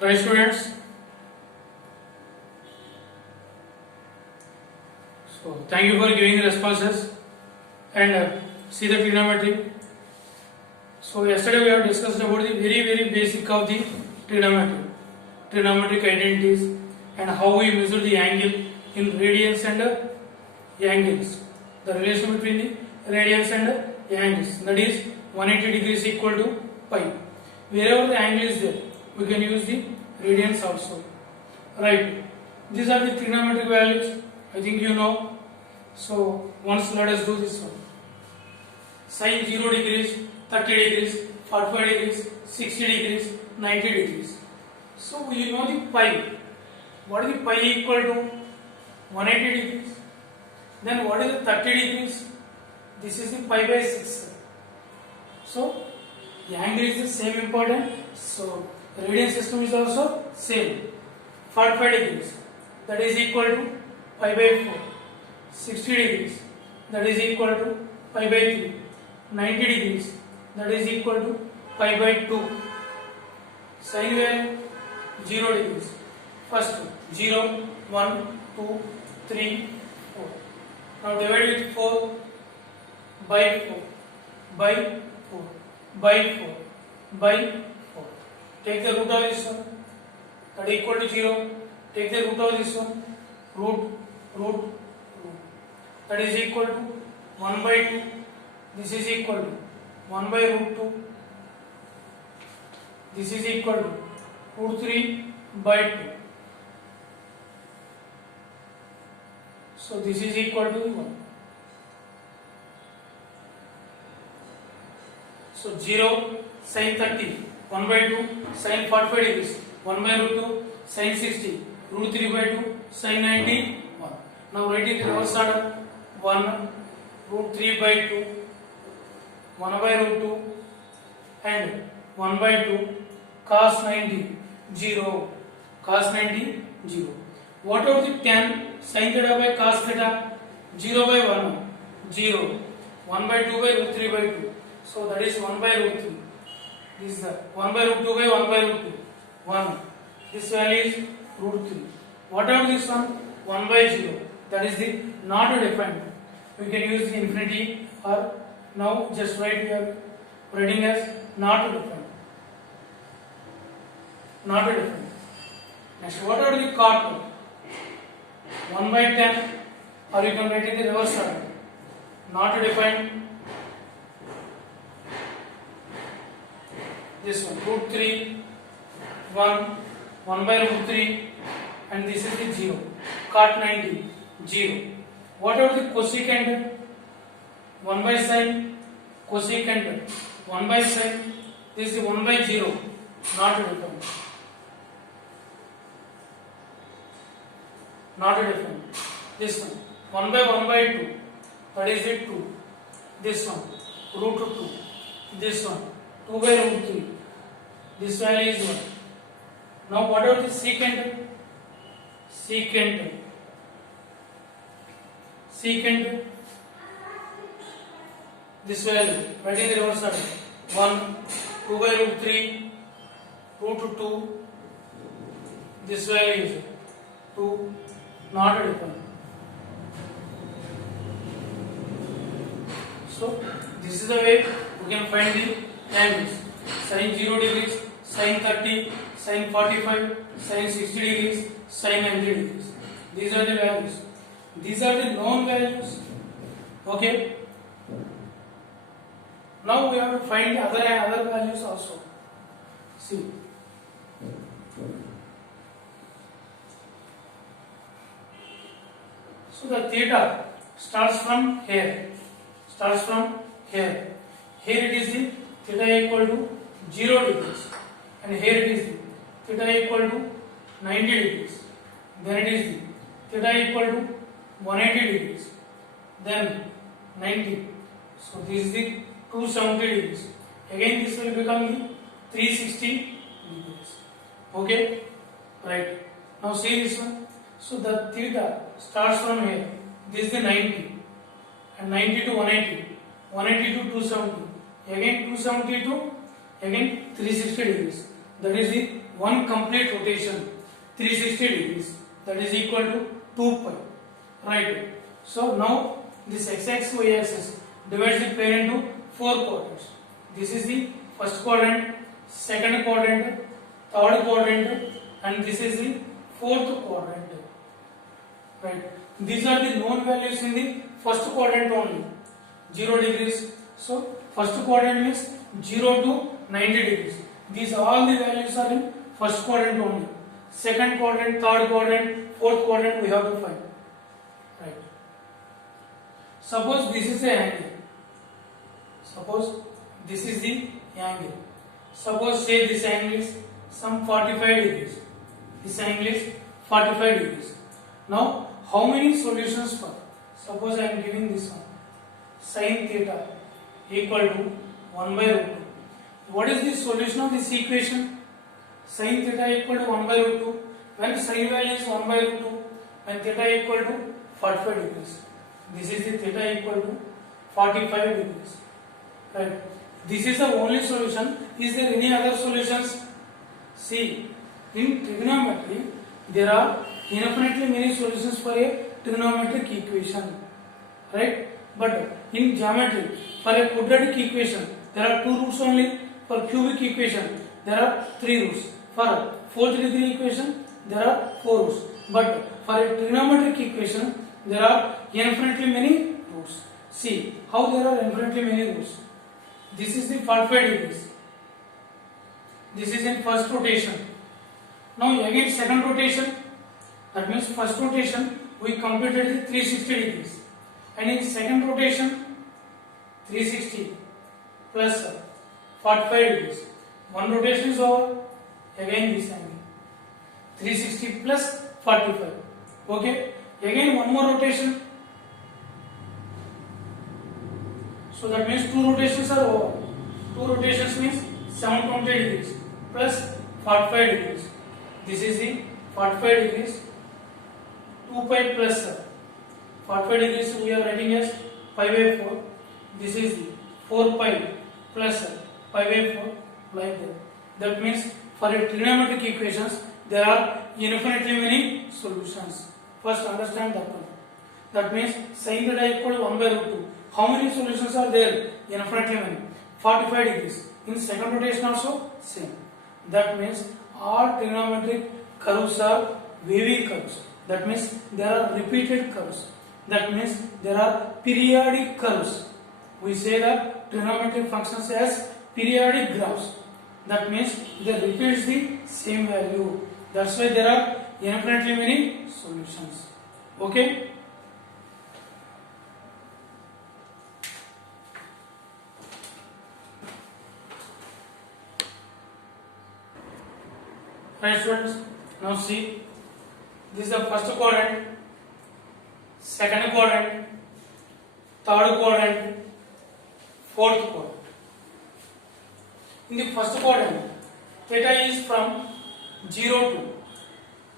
Right, students? So, thank you for giving the responses and see the trigonometry. So, yesterday we have discussed about the very basic of the trigonometry, trigonometric identities, and how we measure the angle in radians and angles. The relation between the radians and angles, that is 180 degrees equal to pi. Wherever the angle is there, we can use the radians also. Right. These are the trigonometric values. I think you know. So once let us do this one. Sin 0 degrees, 30 degrees, 45 degrees, 60 degrees, 90 degrees. So we know the pi. What is the pi equal to? 180 degrees. Then what is the 30 degrees? This is the pi by 6. So the angle is the same important. So radian system is also same. 45 degrees, that is equal to pi by 4. 60 degrees, that is equal to pi by 3. 90 degrees, that is equal to pi by 2. Sin value 0 degrees. First 0, 1, 2, 3, 4. Now divide with 4 by 4 by 4 by 4 by 4. Take the root of this one. That is equal to 0. Take the root of this one. Root. That is equal to 1 by 2. This is equal to 1 by root 2. This is equal to root 3 by 2. So this is equal to 1. So 0 sin 30, 1 by 2 sin 45 degrees, 1 by root 2 sin 60, root 3 by 2 sin 90, 1. Now write in the reverse order. 1 root 3 by 2, 1 by root 2 and 1 by 2 cos 90, 0, cos 90, 0. What about the tan sin theta by cos theta? 0 by 1, 0, 1 by 2 by root 3 by 2. So that is 1 by root 3. This is the 1 by root 2 by 1 by root 2, 1. This value is root 3. What about this one? 1 by 0. That is the not defined. We can use the infinity or now just write here writing as not defined. Not defined. Next, what are the cot? 1 by 10 or you can write in the reverse order. Not defined. This one root 3 1 by root 3 and this is the 0. Cot 90 0. What are the cosecant? 1 by sin, cosecant 1 by sin, this is 1 by 0, not defined. Not defined. This one 1 by 1 by 2, that is it 2. This one root 2. This one 2 by root 3. This value is 1. Now what are the secant? Secant this value right in the reverse order. 1 2 by root 3 root 2. This value is 2, not defined. So this is the way we can find the angles. Sin 0 degrees, sin 30, sin 45, sin 60 degrees, sin 90 degrees. These are the values. These are the known values. Okay. Now we have to find the other values also. See. So the theta starts from here. Here it is the theta equal to 0 degrees. And here it is the theta equal to 90 degrees. Then it is the theta equal to 180 degrees. Then 90. So this is the 270 degrees. Again this will become the 360 degrees. Okay? Right. Now see this one. So the theta starts from here. This is the 90. And 90 to 180. 180 to 270. Again 270 to again 360 degrees. that is the one complete rotation 360 degrees, that is equal to 2 pi, right? So now this x-axis y-axis divides the plane into 4 quadrants. This is the first quadrant, second quadrant, third quadrant, and this is the fourth quadrant, right? These are the known values in the first quadrant only, 0 degrees. So first quadrant means 0 to 90 degrees. These all the values are in first quadrant only. Second quadrant, third quadrant, fourth quadrant we have to find, right? Suppose this is the angle. Suppose this is the angle. Suppose say this angle is some 45 degrees. This angle is 45 degrees. Now how many solutions for? Suppose I am giving this one. Sin theta equal to 1 by root 2. What is the solution of this equation? Sin theta equal to 1 by root 2. When sin value is 1 by root 2, when theta equal to 45 degrees. This is the theta equal to 45 degrees. Right. This is the only solution. Is there any other solutions? See, in trigonometry, there are infinitely many solutions for a trigonometric equation, right? But in geometry, for a quadratic equation, there are 2 roots only. For cubic equation, there are 3 roots. For fourth degree equation, there are 4 roots. But for a trigonometric equation, there are infinitely many roots. See how there are infinitely many roots. This is the 45 degrees. This is in first rotation. Now again second rotation. That means first rotation we completed the 360 degrees. And in second rotation 360 plus 45 degrees. One rotation is over. Again this angle. 360 plus 45. Okay. Again one more rotation. So that means 2 rotations are over. 2 rotations means 720 degrees plus 45 degrees. This is the 45 degrees. 2 pi plus 45 degrees we are writing as pi by 4. This is the 4 pi plus pi by 4 like that. That means for a trigonometric equations there are infinitely many solutions. First understand that one. That means sin theta equal to 1 by root 2. How many solutions are there? Infinitely many. 45 degrees. In second rotation also same. That means all trigonometric curves are wavy curves. That means there are repeated curves. That means there are periodic curves. We say that trigonometric functions as periodic graphs. That means they repeats the same value. That's why there are infinitely many solutions. Okay? Right students, now see, this is the first quadrant, second quadrant, third quadrant, fourth quadrant. In the first quadrant, theta is from 0 to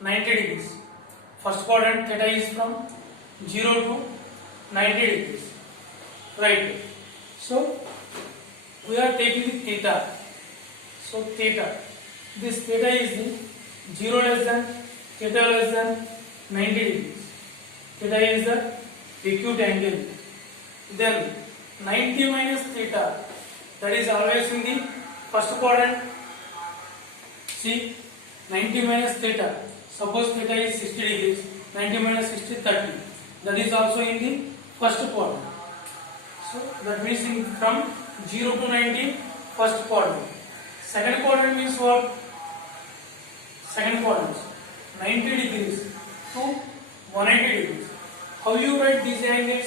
90 degrees. First quadrant theta is from 0 to 90 degrees. Right. So, we are taking the theta. So, theta. This theta is the 0 less than, theta less than 90 degrees. Theta is the acute angle. Then 90 minus theta, that is always in the first quadrant. See, 90 minus theta. Suppose theta is 60 degrees, 90 minus 60, 30. That is also in the first quadrant. So that means from 0 to 90, first quadrant. Second quadrant means what? Second quadrant, 90 degrees to 180 degrees. How you write these angles?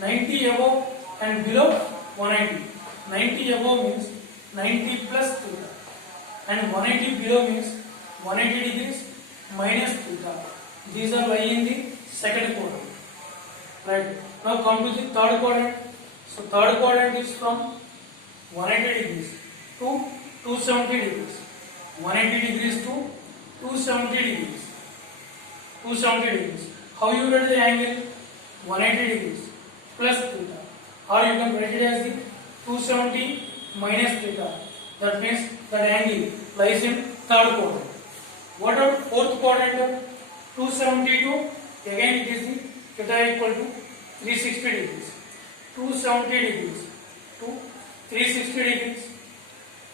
90 above and below 180. 90 above means 90 plus theta, and 180 below means 180 degrees minus theta. These are lying in the second quadrant. Right. Now come to the third quadrant. So third quadrant is from 180 degrees to 270 degrees. 180 degrees to 270 degrees. 270 degrees. How you write the angle? 180 degrees plus theta. Or you can write it as the 270 minus theta. That means that angle lies in third quadrant. What about fourth quadrant? 272. Again it is the theta equal to 360 degrees. 270 degrees to 360 degrees.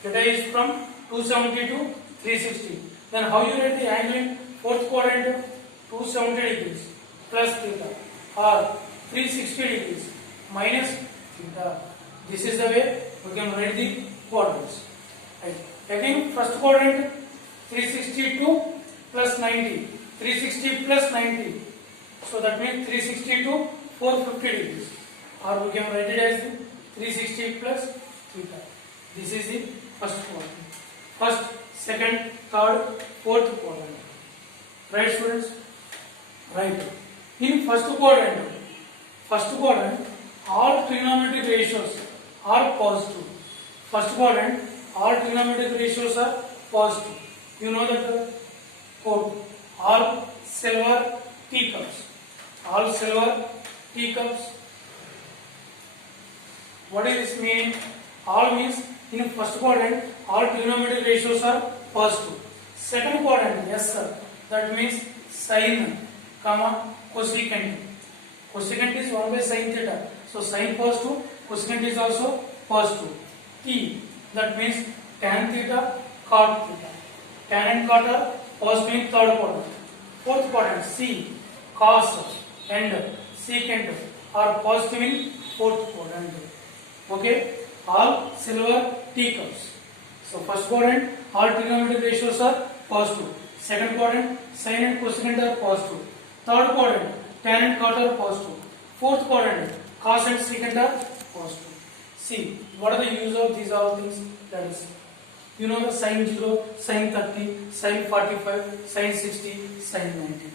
Theta is from 270 to 360. Then how you write the angle in fourth quadrant? 270 degrees plus theta or 360 degrees minus theta. This is the way we can write the quadrants. Right. Again first quadrant 362 plus 90. 360 plus 90. So that means 360 to 450 degrees. Or we can write it as 360 plus theta. This is the first quadrant. First, second, third, fourth quadrant. Right, students? Right. In first quadrant, all trigonometric ratios are positive. First quadrant, all trigonometric ratios are positive. You know that code. All silver teacups. All silver teacups. What does this mean? All means in first quadrant, all trigonometric ratios are positive. Second quadrant, yes sir, that means sine, comma, cosecant. Cosecant is 1 by sin theta. So sine positive, cosecant is also positive. T, that means tan theta, cot theta. Tan and cot are positive in third quadrant. Fourth quadrant, C, cos and secant are positive in fourth quadrant. Okay, all silver teacups. So first quadrant, all trigonometric ratios are positive. Second quadrant, sine and cosecant are positive. Third quadrant, tan and cot are positive. Fourth quadrant, cos and secant are positive. See, what are the use of these all things? That is, you know the sine 0, sine 30, sine 45, sine 60, sine 90.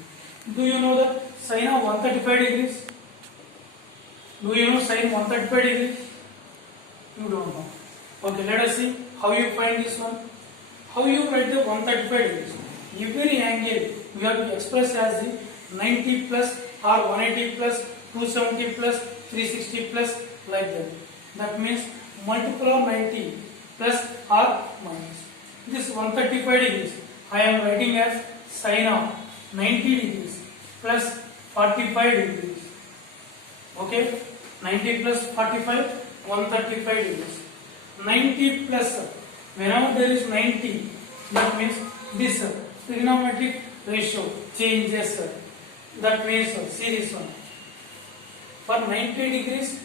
Do you know the sine of 135 degrees? Do you know sine 135 degrees? You don't know. Okay, let us see how you find this one. How you write the 135 degrees? Every angle you have to express as the 90 plus or 180 plus 270 plus 360 plus like that. That means multiple of 90 plus or minus. This 135 degrees I am writing as sine of 90 degrees plus 45 degrees. Okay, 90 plus 45, 135 degrees. 90 plus, whenever there is 90, that means this trigonometric ratio changes. That means, see this one. For 90 degrees,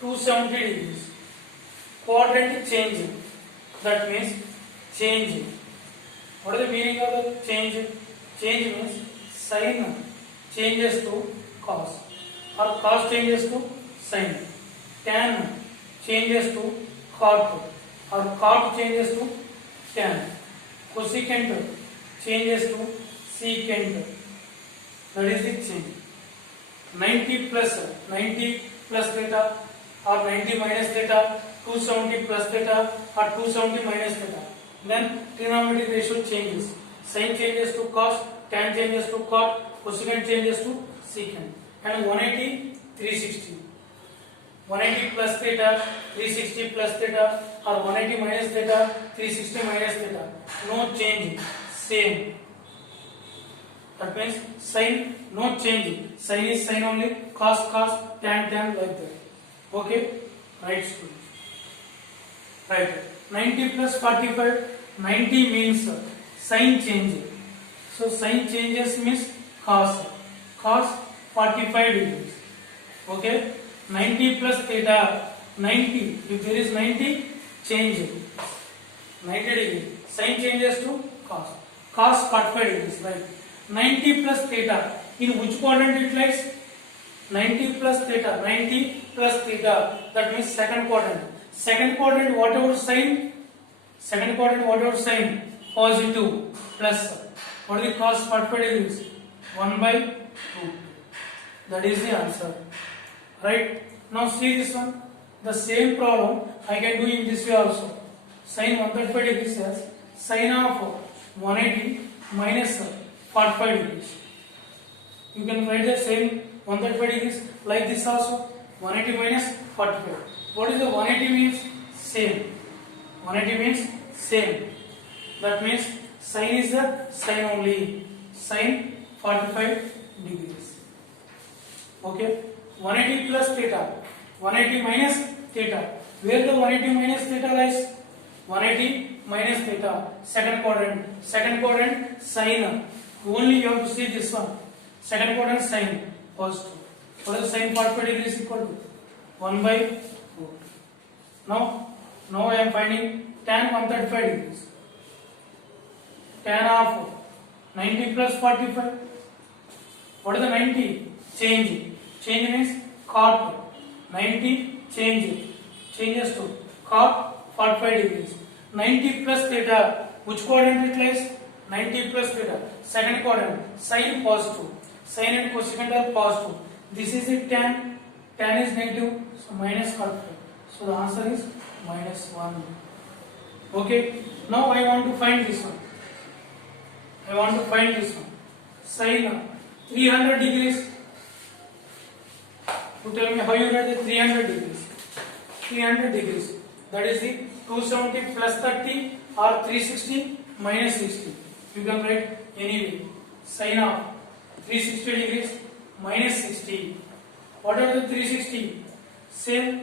270 degrees. Quadrant change. That means change. What is the meaning of the change? Change means sine changes to cos, or cos changes to sine. Tan changes to cot, or cot changes to tan. Cosecant changes to secant. That is the change. 90 plus theta or 90 minus theta, 270 plus theta or 270 minus theta. Then trigonometric ratio changes. Sine changes to cos, tan changes to cot, cosecant changes to secant. And 180, 360. 180 plus theta, 360 plus theta, or 180 minus theta, 360 minus theta. No change, same. That means sine, no change. Sine is sine only, cos, tan, like that. Okay? Right, students. Right. 90 plus 45, 90 means sine change. So sine changes means cos 45 degrees. Okay? 90 plus theta, 90. If there is 90, change 90 degrees. Sine changes to cos 45 degrees. Right. 90 plus theta. In which quadrant it lies? 90 plus theta. 90 plus theta. That means second quadrant. Second quadrant, whatever sign? Second quadrant, whatever sign? Positive. Plus. What is the cos 45 degrees? 1 by 2. That is the answer. Right? Now see this one. The same problem I can do in this way also. Sin 135 degrees as sin of 180 minus 45 degrees. You can write the same 135 degrees like this also. 180 minus 45. What is the 180 means? Same. 180 means same. That means sine is the sine only. Sine 45 degrees. Okay. 180 plus theta. 180 minus theta. Where the 180 minus theta lies? 180 minus theta. Second quadrant. Second quadrant sine. Only you have to see this one. Second quadrant sine. First. What is sine 45 degrees equal to? 1 by 4. Now I am finding tan 135 degrees. Tan of 90 plus 45. What is the 90? Change. Change means cot. 90 changes to cot 45 degrees. 90 plus theta. Which quadrant it lies? 90 plus theta. Second quadrant. Sine positive. Sine and cosecant are positive. This is the tan. Tan is negative. So minus 45. So the answer is minus 1. Okay. Now I want to find this one. Sine 300 degrees. You tell me how you write the 300 degrees. 300 degrees. That is the 270 plus 30 or 360 minus 60. You can write anyway. Sine of 360 degrees minus 60. What are the 360? Same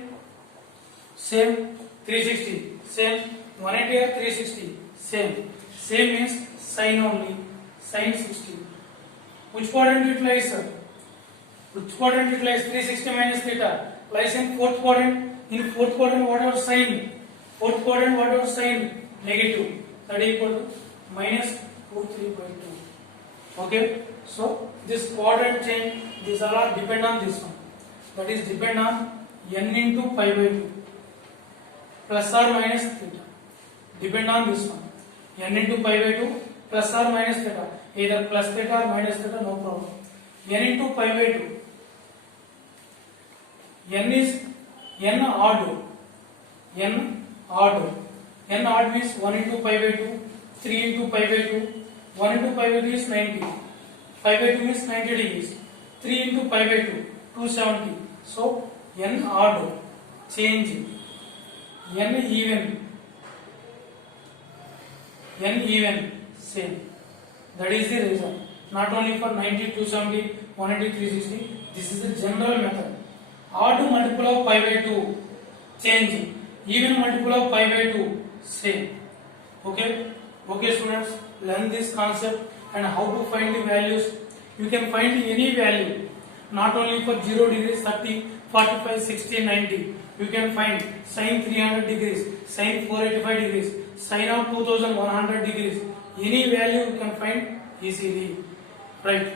360. Same 180 or 360. Same means sine only. Sine 60. Which quadrant it lies, sir? Which quadrant it lies? 360 minus theta lies in fourth quadrant. In fourth quadrant, whatever sign? Fourth quadrant, whatever sign? Negative. That is equal to minus 23 by 2. Okay. So this quadrant change, these all depend on this one. That is depend on n into pi by 2 plus or minus theta. Depend on this one. N into pi by 2 plus or minus theta. Either plus theta or minus theta, no problem. N into pi by 2. N is n odd. N odd means 1 into pi by 2, 3 into pi by 2. 1 into pi by 2 is 90. Pi by 2 means 90 degrees. 3 into pi by 2, 270. So n odd change. N even same. That is the reason. Not only for 90, 270, 180, 360. This is the general method. Odd multiple of pi by 2 change. Even multiple of pi by 2 same. Okay students, learn this concept and how to find the values. You can find any value. Not only for 0 degrees, 30, 45, 60, 90. You can find sine 300 degrees, sine 485 degrees, sine of 2100 degrees. Any value you can find easily. Right.